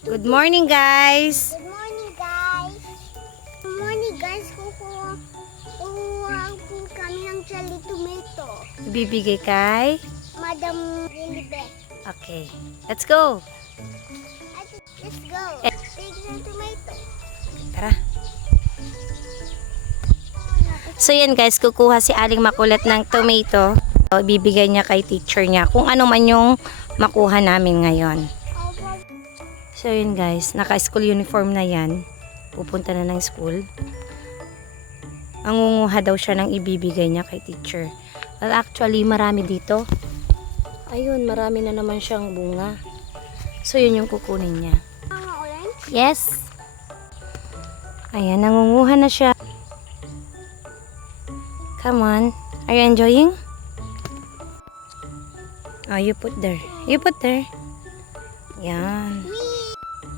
Good morning, guys. Good morning, guys. Good morning, guys. Kukuha, kukuha kami ng cherry tomato. Bibigay kay... Madam Lilibet. Okay, let's go. Let's go. Eh. Take the tomato. Tara. So yan guys, kukuha si Aling Makulit ng tomato. So, Bibigay niya kay teacher niya kung ano man yung makuha namin ngayon. So yun guys, naka-school uniform na yan. Pupunta na ng school. Mangunguha daw siya ng ibibigay niya kay teacher. Well, actually, marami dito. Ayun, marami na naman siyang bunga. So yun yung kukunin niya. Yes. Ayan, nangunguha na siya. Come on. Are you enjoying? Oh, you put there. You put there. Yan.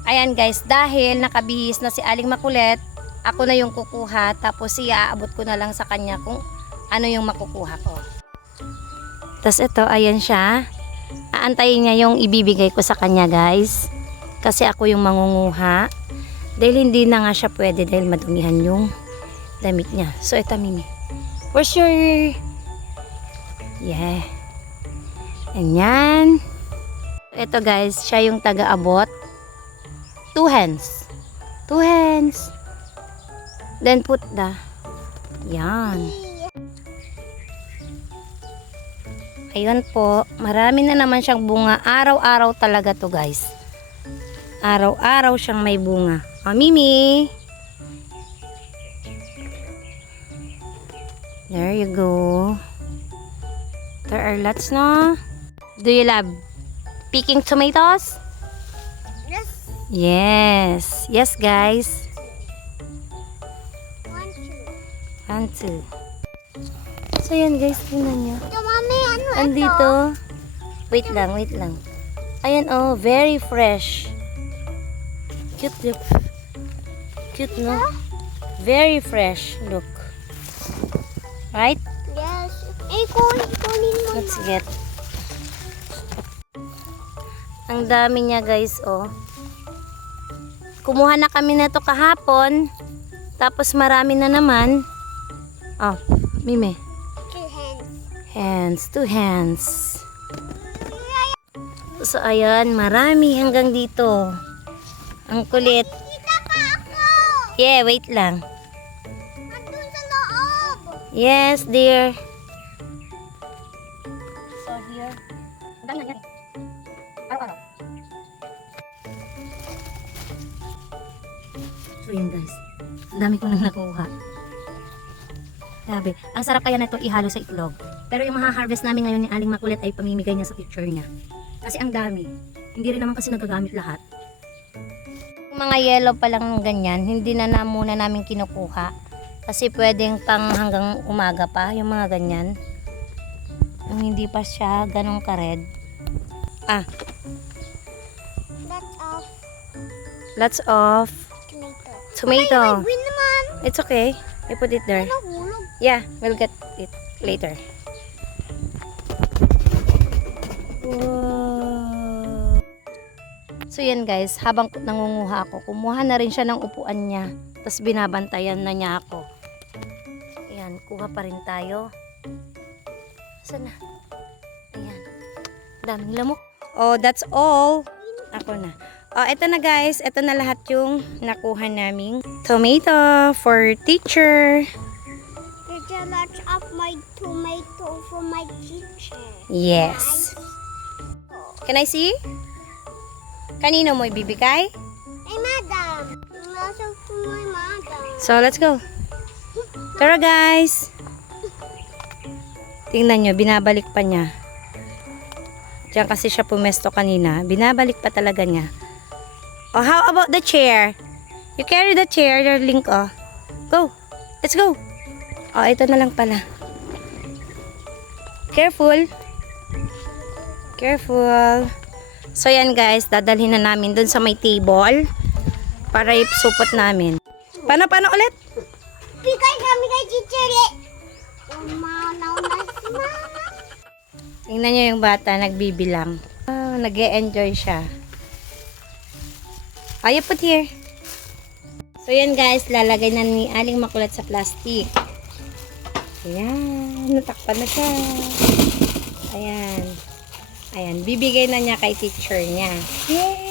Ayan guys, dahil nakabihis na si Aling Makulet, ako na yung kukuha, tapos siya aabot ko na lang sa kanya kung ano yung makukuha ko. Tapos ito, ayan siya. Aantayin niya yung ibibigay ko sa kanya guys. Kasi ako yung mangunguha. Dahil hindi na nga siya pwede dahil madumihan yung damit niya. So, ito Mimi. Where's your... Yeah. Ganyan. Ito guys, siya yung taga-abot. Two hands. Two hands. Then put the... Yan. Ayun po. Marami na naman siyang bunga. Araw-araw talaga to guys. Araw-araw siyang may bunga. O, Mimi. There you go. There are lots, no? Do you love picking tomatoes? Yes. Yes. Guys. One, two. One, two. So, yan, guys. Tingnan nyo. Ito, mami, ano ito? Andito. Wait lang, wait lang. Ayan, oh. Very fresh. Cute, look. Cute, no? Very fresh. Look. Right? Yes. Eh, kunin, kunin mo. Let's get. Ang dami niya guys, oh. Kumuha na kami nito kahapon. Tapos marami na naman. Oh, Mime. Two hands. Hands, two hands. So, ayan, marami hanggang dito. Ang kulit. Kita pa ako! Yeah, wait lang. Andun sa loob! Yes, dear. So, yun guys. Ang dami ko nang nakuha. Grabe. Ang sarap kaya na ito ihalo sa itlog. Pero yung maha-harvest namin ngayon ni Aling Makulit ay pamimigay niya sa picture niya. Kasi ang dami. Hindi rin naman kasi nagagamit lahat. Yung mga yellow pa lang ganyan, hindi na, na muna namin kinukuha. Kasi pwedeng pang hanggang umaga pa, yung mga ganyan. Yung hindi pa siya ganong ka-red. Ah, That's off lots of tomato. Win naman! It's okay. I put it there. Yeah, we'll get it later. Wow. So yan guys, habang nangunguha ako, kumuha na rin siya ng upuan niya. Tapos binabantayan na niya ako. Ayan, kuha pa rin tayo. Saan na? Ayan. Daming lamok. Oh, that's all. Ako na. Oh, ito na guys. Ito na lahat yung nakuha naming tomato for teacher. A lot of my tomato for my kitchen. Yes. Can I see? Kanino mo ibibigay? Hey, madam. Nasa to my madam. So, let's go. Tara, guys. Tingnan nyo, binabalik pa niya. Diyan kasi siya pumesto kanina. Binabalik pa talaga niya. Oh, how about the chair? You carry the chair, your link, oh. Go. Let's go. Oh, ito na lang pala. Careful. Careful. So, yan guys. Dadalhin na namin dun sa may table para ipsupot namin. Paano, paano ulit? Bigay kami kay teacher eh. Umanaw na si mama. Tingnan nyo yung bata, nagbibilang. Ah, nag enjoy siya. Oh, you put here. So, yan guys, lalagay na ni Aling makulat sa plastic. Ayan, natakpan na siya. Ayan. Ayan, bibigay na niya kay teacher niya. Yay!